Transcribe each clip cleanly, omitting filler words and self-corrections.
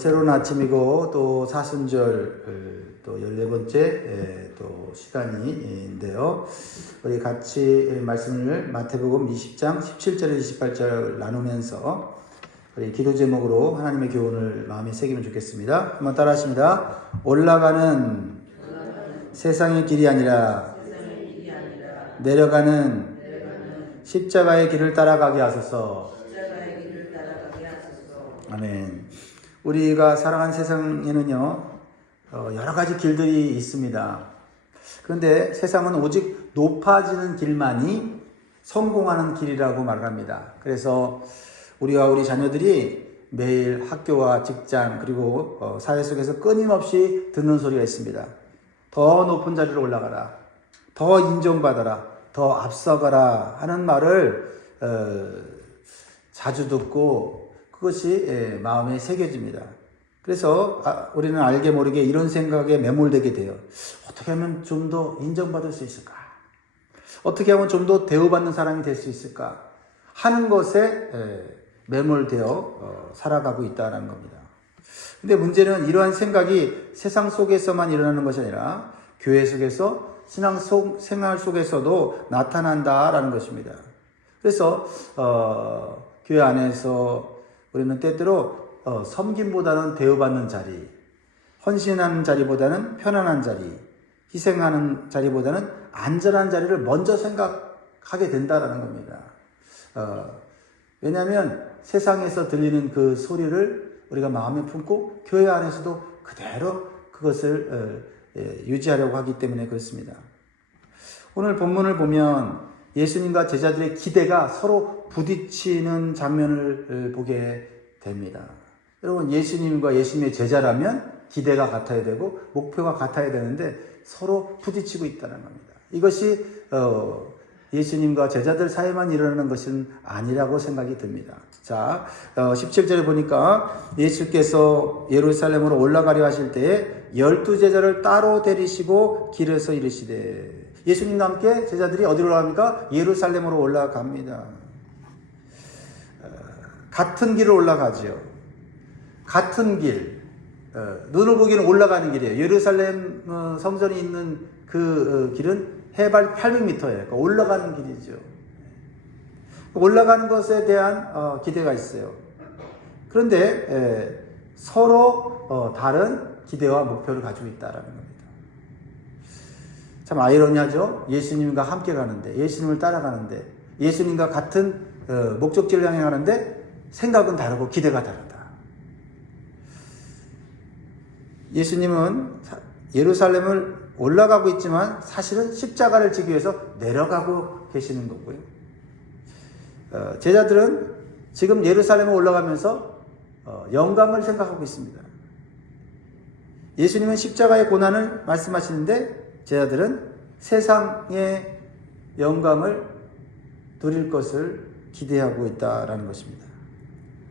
새로운 아침이고 또 사순절 또 14번째 또 시간인데요. 우리 같이 말씀을 마태복음 20장 17절 28절 나누면서 우리 기도 제목으로 하나님의 교훈을 마음에 새기면 좋겠습니다. 한번 따라 하십니다. 올라가는 세상의 길이 아니라 내려가는 십자가의 길을 따라가게 하소서. 아멘. 우리가 살아가는 세상에는요, 여러 가지 길들이 있습니다. 그런데 세상은 오직 높아지는 길만이 성공하는 길이라고 말합니다. 그래서 우리와 우리 자녀들이 매일 학교와 직장 그리고 사회 속에서 끊임없이 듣는 소리가 있습니다. 더 높은 자리로 올라가라. 더 인정받아라. 더 앞서가라 하는 말을 자주 듣고 그것이 마음에 새겨집니다. 그래서 우리는 알게 모르게 이런 생각에 매몰되게 돼요. 어떻게 하면 좀 더 인정받을 수 있을까? 어떻게 하면 좀 더 대우받는 사람이 될 수 있을까? 하는 것에 매몰되어 살아가고 있다는 겁니다. 근데 문제는 이러한 생각이 세상 속에서만 일어나는 것이 아니라 교회 속에서 생활 속에서도 나타난다라는 것입니다. 그래서 교회 안에서 우리는 때때로 섬김보다는 대우받는 자리, 헌신하는 자리보다는 편안한 자리, 희생하는 자리보다는 안전한 자리를 먼저 생각하게 된다라는 겁니다. 왜냐하면 세상에서 들리는 그 소리를 우리가 마음에 품고 교회 안에서도 그대로 그것을 유지하려고 하기 때문에 그렇습니다. 오늘 본문을 보면 예수님과 제자들의 기대가 서로 부딪히는 장면을 보게 됩니다. 여러분, 예수님과 예수님의 제자라면 기대가 같아야 되고 목표가 같아야 되는데 서로 부딪히고 있다는 겁니다. 이것이 예수님과 제자들 사이만 일어나는 것은 아니라고 생각이 듭니다. 자, 17절에 보니까 예수께서 예루살렘으로 올라가려 하실 때에 12제자를 따로 데리시고 길에서 이르시되, 예수님과 함께 제자들이 어디로 올라갑니까? 예루살렘으로 올라갑니다. 같은 길을 올라가지요. 같은 길. 눈을 보기에는 올라가는 길이에요. 예루살렘 성전이 있는 그 길은 해발 800m예요. 그러니까 올라가는 길이죠. 올라가는 것에 대한 기대가 있어요. 그런데 서로 다른 기대와 목표를 가지고 있다는 겁니다. 참 아이러니하죠. 예수님과 함께 가는데, 예수님을 따라가는데, 예수님과 같은 목적지를 향해 가는데 생각은 다르고 기대가 다르다. 예수님은 예루살렘을 올라가고 있지만 사실은 십자가를 지기 위해서 내려가고 계시는 거고요. 제자들은 지금 예루살렘에 올라가면서 영광을 생각하고 있습니다. 예수님은 십자가의 고난을 말씀하시는데 제자들은 세상의 영광을 누릴 것을 기대하고 있다는 것입니다.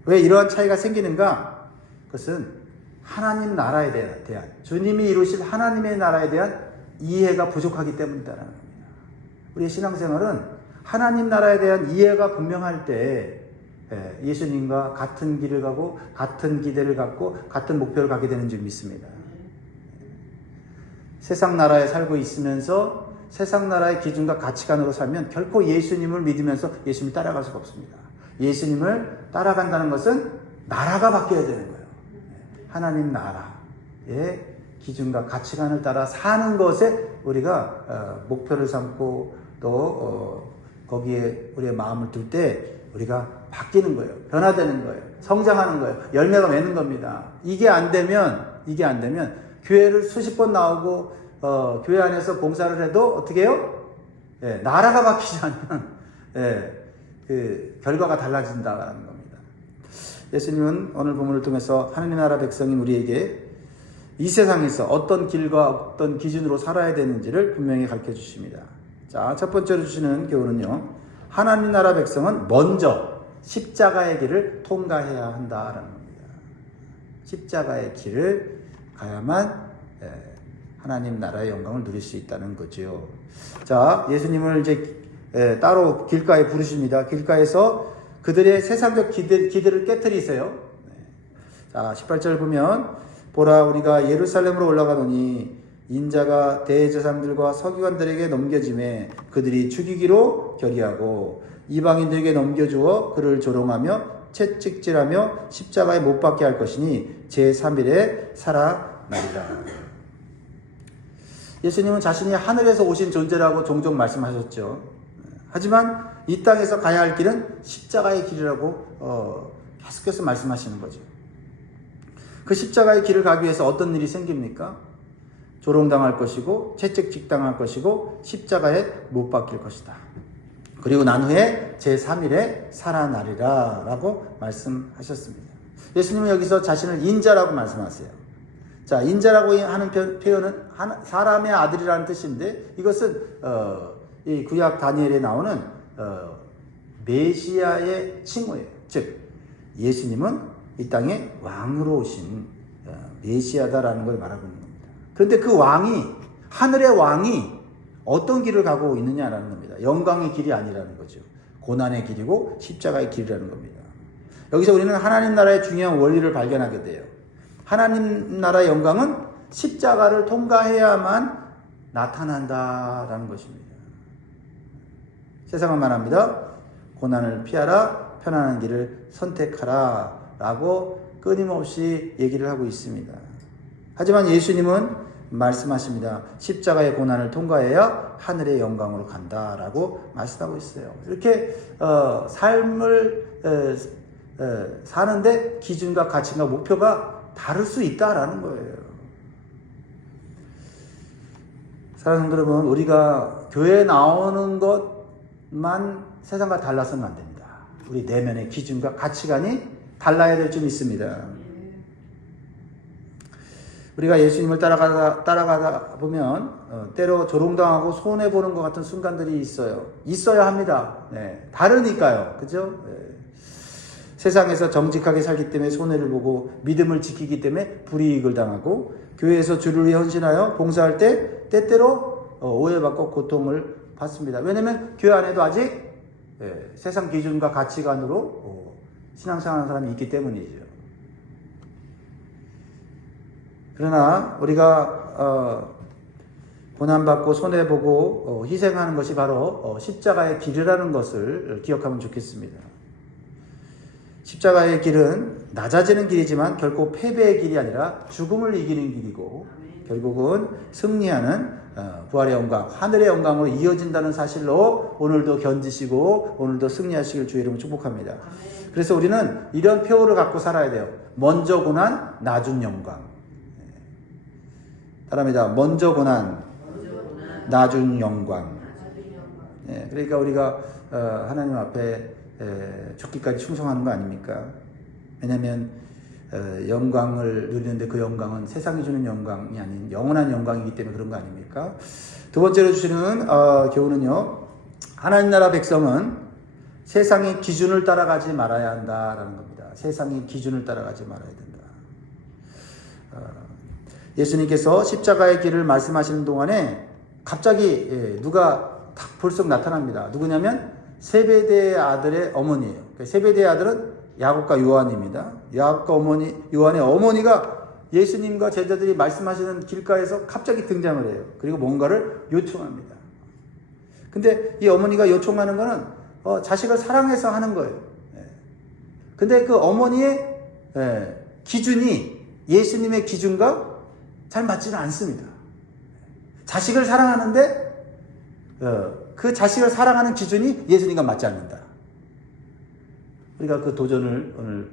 왜 이러한 차이가 생기는가? 그것은 하나님 나라에 대한 주님이 이루실 하나님의 나라에 대한 이해가 부족하기 때문이다라는 겁니다. 우리의 신앙생활은 하나님 나라에 대한 이해가 분명할 때 예수님과 같은 길을 가고 같은 기대를 갖고 같은 목표를 갖게 되는 줄 믿습니다. 세상 나라에 살고 있으면서 세상 나라의 기준과 가치관으로 살면 결코 예수님을 믿으면서 예수님을 따라갈 수가 없습니다. 예수님을 따라간다는 것은 나라가 바뀌어야 되는 거예요. 하나님 나라의 기준과 가치관을 따라 사는 것에 우리가 목표를 삼고 또 거기에 우리의 마음을 둘 때 우리가 바뀌는 거예요. 변화되는 거예요. 성장하는 거예요. 열매가 맺는 겁니다. 이게 안 되면 교회를 수십 번 나오고 교회 안에서 봉사를 해도 어떻게 해요? 나라가 바뀌지 않으면 그 결과가 달라진다는 겁니다. 예수님은 오늘 본문을 통해서 하나님 나라 백성인 우리에게 이 세상에서 어떤 길과 어떤 기준으로 살아야 되는지를 분명히 가르쳐 주십니다. 자, 첫 번째로 주시는 교훈은요, 하나님 나라 백성은 먼저 십자가의 길을 통과해야 한다라는 겁니다. 십자가의 길을 가야만 하나님 나라의 영광을 누릴 수 있다는 거죠. 자, 예수님을 이제 따로 길가에 부르십니다. 길가에서 그들의 세상적 기대를 깨트리세요. 자, 18절 보면 보라 우리가 예루살렘으로 올라가노니 인자가 대제사장들과 서기관들에게 넘겨짐에 그들이 죽이기로 결의하고 이방인들에게 넘겨주어 그를 조롱하며 채찍질하며 십자가에 못 박게 할 것이니 제3일에 살아나리라. 예수님은 자신이 하늘에서 오신 존재라고 종종 말씀하셨죠. 하지만 이 땅에서 가야 할 길은 십자가의 길이라고 계속해서 말씀하시는 거죠. 그 십자가의 길을 가기 위해서 어떤 일이 생깁니까? 조롱당할 것이고 채찍질당할 것이고 십자가에 못 박힐 것이다. 그리고 난 후에 제3일에 살아나리라 라고 말씀하셨습니다. 예수님은 여기서 자신을 인자라고 말씀하세요. 자, 인자라고 하는 표현은 사람의 아들이라는 뜻인데 이것은 이 구약 다니엘에 나오는 메시아의 칭호예요. 즉 예수님은 이 땅에 왕으로 오신 메시아다라는 걸 말하고 있는 겁니다. 그런데 그 왕이, 하늘의 왕이 어떤 길을 가고 있느냐라는 겁니다. 영광의 길이 아니라는 거죠. 고난의 길이고 십자가의 길이라는 겁니다. 여기서 우리는 하나님 나라의 중요한 원리를 발견하게 돼요. 하나님 나라의 영광은 십자가를 통과해야만 나타난다라는 것입니다. 세상은 말합니다. 고난을 피하라, 편안한 길을 선택하라 라고 끊임없이 얘기를 하고 있습니다. 하지만 예수님은 말씀하십니다. 십자가의 고난을 통과해야 하늘의 영광으로 간다라고 말씀하고 있어요. 이렇게 삶을 사는데 기준과 가치과 목표가 다를 수 있다라는 거예요. 사랑하는 여러분, 우리가 교회에 나오는 것만 세상과 달라서는 안 됩니다. 우리 내면의 기준과 가치관이 달라야 될 점 있습니다. 우리가 예수님을 따라가다 보면 때로 조롱당하고 손해보는 것 같은 순간들이 있어요. 있어야 합니다. 네, 다르니까요. 그죠? 네. 세상에서 정직하게 살기 때문에 손해를 보고 믿음을 지키기 때문에 불이익을 당하고 교회에서 주를 위해 헌신하여 봉사할 때 때때로 오해받고 고통을 받습니다. 왜냐하면 교회 안에도 아직 세상 기준과 가치관으로 신앙생활하는 사람이 있기 때문이죠. 그러나 우리가 고난받고 손해보고 희생하는 것이 바로 십자가의 길이라는 것을 기억하면 좋겠습니다. 십자가의 길은 낮아지는 길이지만 결코 패배의 길이 아니라 죽음을 이기는 길이고 결국은 승리하는 부활의 영광, 하늘의 영광으로 이어진다는 사실로 오늘도 견디시고 오늘도 승리하시길 주의 이름으로 축복합니다. 그래서 우리는 이런 표어를 갖고 살아야 돼요. 먼저 고난, 나중 영광. 따라합니다. 먼저 고난, 나중 영광. 그러니까 우리가 하나님 앞에 죽기까지 충성하는 거 아닙니까? 왜냐하면 영광을 누리는데 그 영광은 세상이 주는 영광이 아닌 영원한 영광이기 때문에 그런 거 아닙니까? 두 번째로 주시는 교훈은요. 하나님 나라 백성은 세상의 기준을 따라가지 말아야 한다라는 겁니다. 세상의 기준을 따라가지 말아야 된다. 예수님께서 십자가의 길을 말씀하시는 동안에 갑자기 누가 딱 불쑥 나타납니다. 누구냐면 세베대의 아들의 어머니예요. 세베대의 아들은 야곱과 요한입니다. 야곱과 요한의 어머니가 예수님과 제자들이 말씀하시는 길가에서 갑자기 등장을 해요. 그리고 뭔가를 요청합니다. 근데 이 어머니가 요청하는 거는 자식을 사랑해서 하는 거예요. 근데 그 어머니의 기준이 예수님의 기준과 잘 맞지는 않습니다. 자식을 사랑하는데 그 자식을 사랑하는 기준이 예수님과 맞지 않는다. 우리가 그 도전을 오늘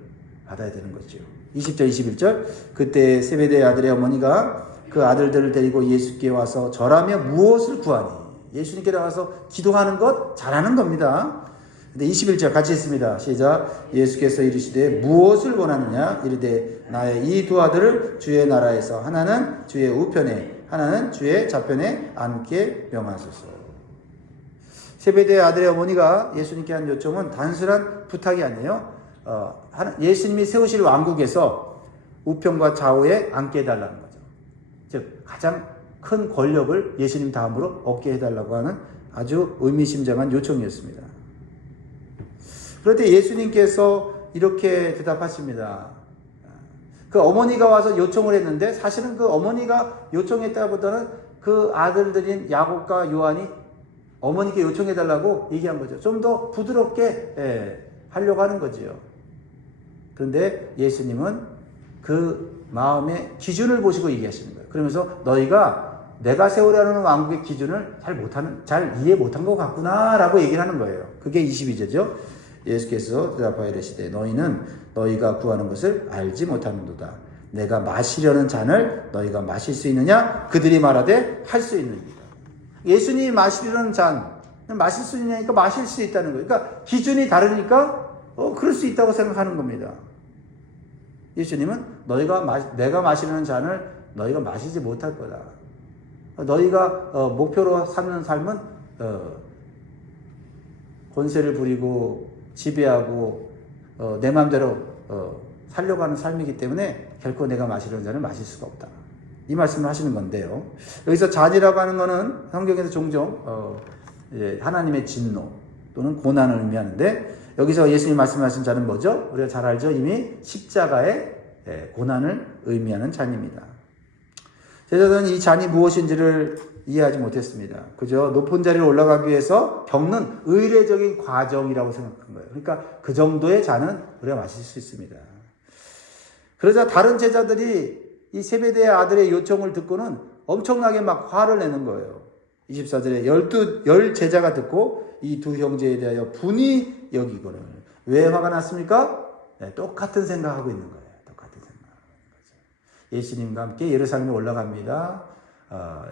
받아야 되는 거죠. 20절, 21절. 그때 세베대의 아들의 어머니가 그 아들들을 데리고 예수께 와서 절하며 무엇을 구하니? 예수님께 나와서 기도하는 것 잘하는 겁니다. 근데 21절 같이 읽습니다. 시작. 예수께서 이르시되 무엇을 원하느냐? 이르되 나의 이 두 아들을 주의 나라에서 하나는 주의 우편에 하나는 주의 좌편에 앉게 명하소서. 세베대의 아들의 어머니가 예수님께 한 요청은 단순한 부탁이 아니에요. 예수님이 세우실 왕국에서 우편과 좌우에 앉게 해달라는 거죠. 즉 가장 큰 권력을 예수님 다음으로 얻게 해달라고 하는 아주 의미심장한 요청이었습니다. 그런데 예수님께서 이렇게 대답하십니다. 그 어머니가 와서 요청을 했는데 사실은 그 어머니가 요청했다보다는 그 아들들인 야곱과 요한이 어머니께 요청해달라고 얘기한 거죠. 좀 더 부드럽게 하려고 하는 거지요. 그런데 예수님은 그 마음의 기준을 보시고 얘기하시는 거예요. 그러면서 너희가 내가 세우려는 왕국의 기준을 잘 이해 못한 것 같구나 라고 얘기를 하는 거예요. 그게 22절이죠. 예수께서 대답하여 이르시되 너희는 너희가 구하는 것을 알지 못하는도다. 내가 마시려는 잔을 너희가 마실 수 있느냐? 그들이 말하되 할 수 있느니라. 예수님이 마시려는 잔 마실 수 있냐니까 마실 수 있다는 거예요. 그러니까 기준이 다르니까 그럴 수 있다고 생각하는 겁니다. 예수님은 내가 마시려는 잔을 너희가 마시지 못할 거다. 너희가 목표로 삼는 삶은 권세를 부리고 지배하고 내 마음대로 살려고 하는 삶이기 때문에 결코 내가 마시려는 잔을 마실 수가 없다. 이 말씀을 하시는 건데요. 여기서 잔이라고 하는 것은 성경에서 종종 하나님의 진노 또는 고난을 의미하는데 여기서 예수님이 말씀하신 잔은 뭐죠? 우리가 잘 알죠? 이미 십자가의 고난을 의미하는 잔입니다. 제자들은 이 잔이 무엇인지를 이해하지 못했습니다. 그저 높은 자리로 올라가기 위해서 겪는 의례적인 과정이라고 생각한 거예요. 그러니까 그 정도의 잔은 우리가 마실 수 있습니다. 그러자 다른 제자들이 이 세베대의 아들의 요청을 듣고는 엄청나게 막 화를 내는 거예요. 24절에 열 제자가 듣고 이 두 형제에 대하여 분이 여기거늘. 왜 화가 났습니까? 똑같은 생각하고 있는 거예요. 똑같은 생각하고 있는 거죠. 예수님과 함께 예루살렘에 올라갑니다.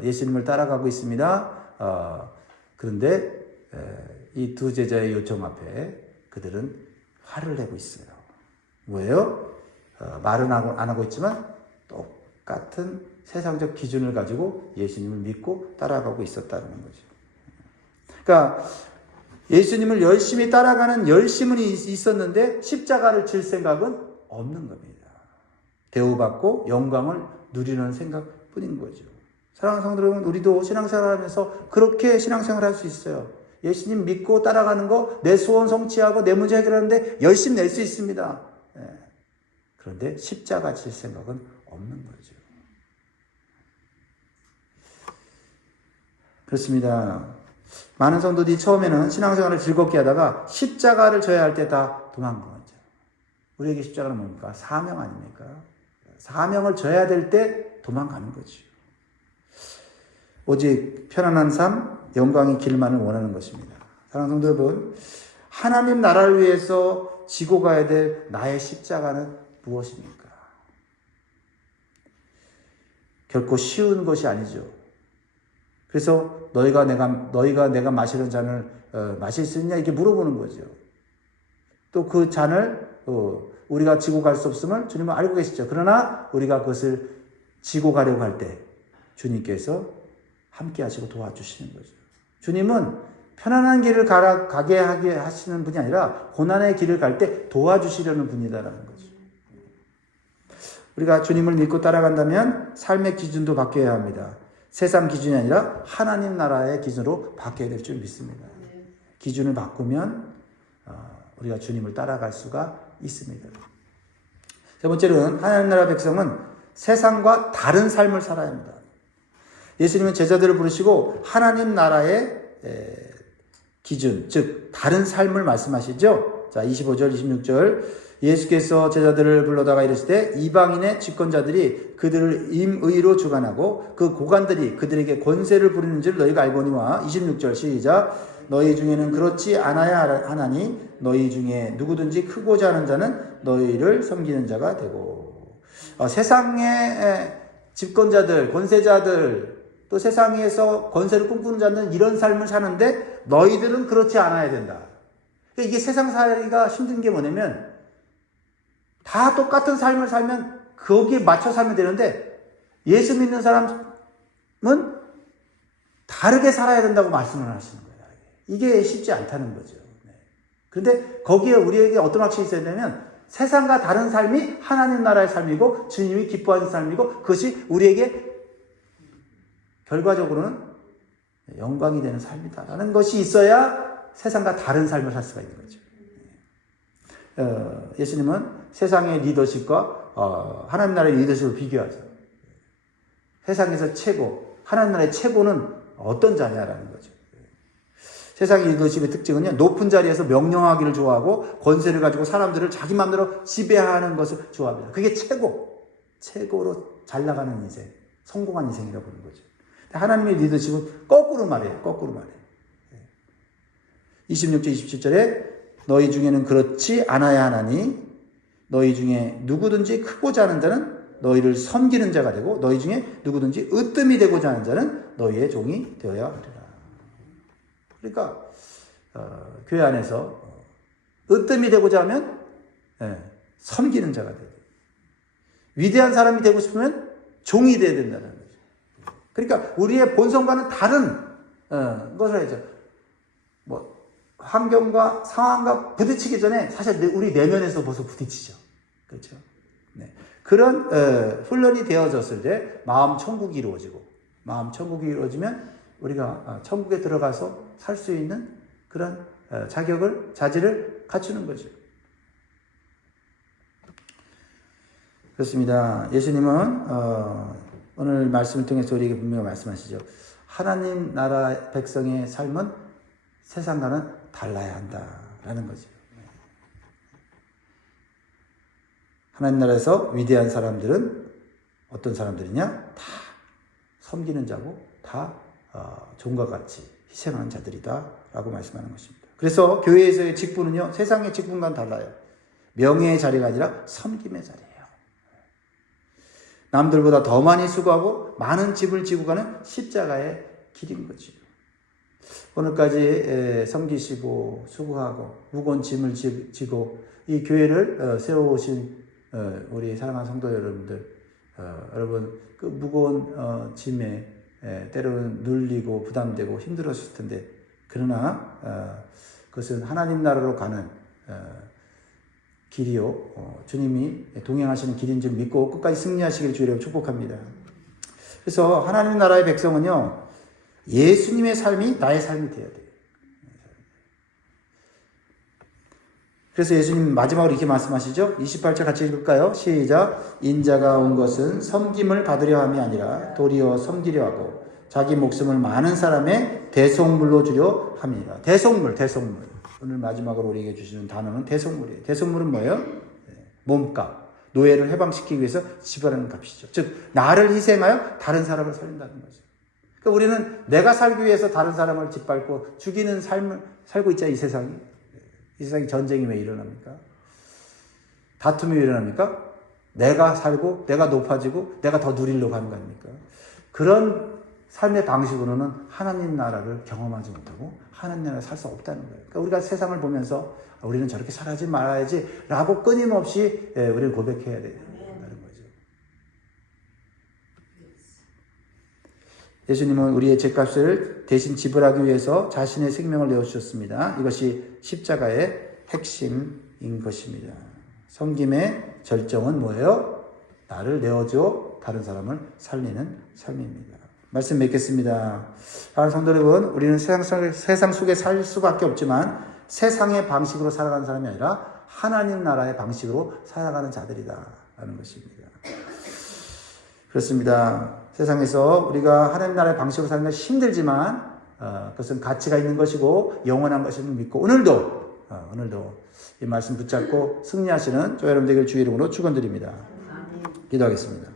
예수님을 따라가고 있습니다. 그런데 이 두 제자의 요청 앞에 그들은 화를 내고 있어요. 뭐예요? 말은 안 하고 있지만 똑같은 세상적 기준을 가지고 예수님을 믿고 따라가고 있었다는 거죠. 그러니까 예수님을 열심히 따라가는 열심은 있었는데 십자가를 질 생각은 없는 겁니다. 대우받고 영광을 누리는 생각뿐인 거죠. 사랑하는 성도 여러분, 우리도 신앙생활하면서 그렇게 신앙생활할 수 있어요. 예수님 믿고 따라가는 거, 내 소원 성취하고 내 문제 해결하는데 열심히 낼 수 있습니다. 그런데 십자가 질 생각은 없는 거죠. 그렇습니다. 많은 성도들이 처음에는 신앙생활을 즐겁게 하다가 십자가를 져야 할 때 다 도망가죠. 우리에게 십자가는 뭡니까? 사명 아닙니까? 사명을 져야 될 때 도망가는 거죠. 오직 편안한 삶, 영광의 길만을 원하는 것입니다. 사랑하는 성도 여러분, 하나님 나라를 위해서 지고 가야 될 나의 십자가는 무엇입니까? 결코 쉬운 것이 아니죠. 그래서 너희가 내가 마시는 잔을 마실 수 있냐 이렇게 물어보는 거죠. 또 그 잔을 우리가 지고 갈 수 없음을 주님은 알고 계시죠. 그러나 우리가 그것을 지고 가려고 할 때 주님께서 함께 하시고 도와주시는 거죠. 주님은 편안한 길을 가게 하게 하시는 분이 아니라 고난의 길을 갈 때 도와주시려는 분이다라는 거죠. 우리가 주님을 믿고 따라간다면 삶의 기준도 바뀌어야 합니다. 세상 기준이 아니라 하나님 나라의 기준으로 바뀌어야 될 줄 믿습니다. 기준을 바꾸면 우리가 주님을 따라갈 수가 있습니다. 세 번째로는 하나님 나라 백성은 세상과 다른 삶을 살아야 합니다. 예수님은 제자들을 부르시고 하나님 나라의 기준, 즉 다른 삶을 말씀하시죠. 자, 25절, 26절 예수께서 제자들을 불러다가 이르시되 이방인의 집권자들이 그들을 임의로 주관하고 그 고관들이 그들에게 권세를 부리는 줄 너희가 알거니와. 26절 시작. 너희 중에는 그렇지 않아야 하나니 너희 중에 누구든지 크고자 하는 자는 너희를 섬기는 자가 되고. 세상의 집권자들, 권세자들, 또 세상에서 권세를 꿈꾸는 자는 이런 삶을 사는데 너희들은 그렇지 않아야 된다. 이게 세상 살기가 힘든 게 뭐냐면 다 똑같은 삶을 살면 거기에 맞춰 살면 되는데 예수 믿는 사람은 다르게 살아야 된다고 말씀을 하시는 거예요. 이게 쉽지 않다는 거죠. 그런데 거기에 우리에게 어떤 확신이 있어야 되냐면 세상과 다른 삶이 하나님 나라의 삶이고 주님이 기뻐하는 삶이고 그것이 우리에게 결과적으로는 영광이 되는 삶이다라는 것이 있어야 세상과 다른 삶을 살 수가 있는 거죠. 예수님은 세상의 리더십과 하나님 나라의 리더십을 비교하죠. 세상에서 최고, 하나님 나라의 최고는 어떤 자냐라는 거죠. 세상의 리더십의 특징은요, 높은 자리에서 명령하기를 좋아하고 권세를 가지고 사람들을 자기 마음대로 지배하는 것을 좋아합니다. 그게 최고로 잘 나가는 인생, 성공한 인생이라고 보는 거죠. 하나님의 리더십은 거꾸로 말해요. 26절, 27절에 너희 중에는 그렇지 않아야 하나니 너희 중에 누구든지 크고자 하는 자는 너희를 섬기는 자가 되고 너희 중에 누구든지 으뜸이 되고자 하는 자는 너희의 종이 되어야 하리라. 그러니까 교회 안에서 으뜸이 되고자 하면 섬기는 자가 되고 위대한 사람이 되고 싶으면 종이 되어야 된다는 거죠. 그러니까 우리의 본성과는 다른 것을 해야죠. 뭐 환경과 상황과 부딪히기 전에 사실 우리 내면에서 벌써 부딪히죠. 그렇죠? 네. 그런 훈련이 되어졌을 때 마음 천국이 이루어지고 마음 천국이 이루어지면 우리가 천국에 들어가서 살 수 있는 그런 자질을 갖추는 거죠. 그렇습니다. 예수님은 오늘 말씀을 통해서 우리에게 분명히 말씀하시죠. 하나님 나라 백성의 삶은 세상과는 달라야 한다라는 거죠. 하나님 나라에서 위대한 사람들은 어떤 사람들이냐? 다 섬기는 자고 다 종과 같이 희생하는 자들이다 라고 말씀하는 것입니다. 그래서 교회에서의 직분은요, 세상의 직분과는 달라요. 명예의 자리가 아니라 섬김의 자리예요. 남들보다 더 많이 수고하고 많은 짐을 지고 가는 십자가의 길인 거죠. 오늘까지 섬기시고 수고하고 무거운 짐을 지고 이 교회를 세워오신 우리 사랑하는 성도 여러분들, 여러분 그 무거운 짐에 때로는 눌리고 부담되고 힘들었을 텐데, 그러나 그것은 하나님 나라로 가는 길이요, 주님이 동행하시는 길인 줄 믿고 끝까지 승리하시기를 주의로 축복합니다. 그래서 하나님 나라의 백성은요, 예수님의 삶이 나의 삶이 되어야 돼요. 그래서 예수님 마지막으로 이렇게 말씀하시죠. 28절 같이 읽을까요? 시작. 인자가 온 것은 섬김을 받으려 함이 아니라 도리어 섬기려 하고 자기 목숨을 많은 사람의 대속물로 주려 함이라. 대속물. 오늘 마지막으로 우리에게 주시는 단어는 대속물이에요. 대속물은 뭐예요? 몸값. 노예를 해방시키기 위해서 지불하는 값이죠. 즉 나를 희생하여 다른 사람을 살린다는 거죠. 그러니까 우리는 내가 살기 위해서 다른 사람을 짓밟고 죽이는 삶을 살고 있자. 이 세상이 전쟁이 왜 일어납니까? 다툼이 왜 일어납니까? 내가 살고 내가 높아지고 내가 더 누리려고 하는 거 아닙니까? 그런 삶의 방식으로는 하나님 나라를 경험하지 못하고 하나님 나라를 살 수 없다는 거예요. 그러니까 우리가 세상을 보면서 우리는 저렇게 살아야지 말아야지 라고 끊임없이 우리는 고백해야 된다는 거죠. 예수님은 우리의 죄값을 대신 지불하기 위해서 자신의 생명을 내어주셨습니다. 이것이 십자가의 핵심인 것입니다. 섬김의 절정은 뭐예요? 나를 내어줘 다른 사람을 살리는 삶입니다. 말씀 맺겠습니다. 사랑하는 성도 여러분, 우리는 세상 속에 살 수밖에 없지만 세상의 방식으로 살아가는 사람이 아니라 하나님 나라의 방식으로 살아가는 자들이다라는 것입니다. 그렇습니다. 세상에서 우리가 하나님 나라의 방식으로 사는 것이 힘들지만 그것은 가치가 있는 것이고 영원한 것임을 믿고 오늘도 이 말씀 붙잡고 승리하시는 저 여러분 되길 주의 이름으로 축원드립니다. 기도하겠습니다.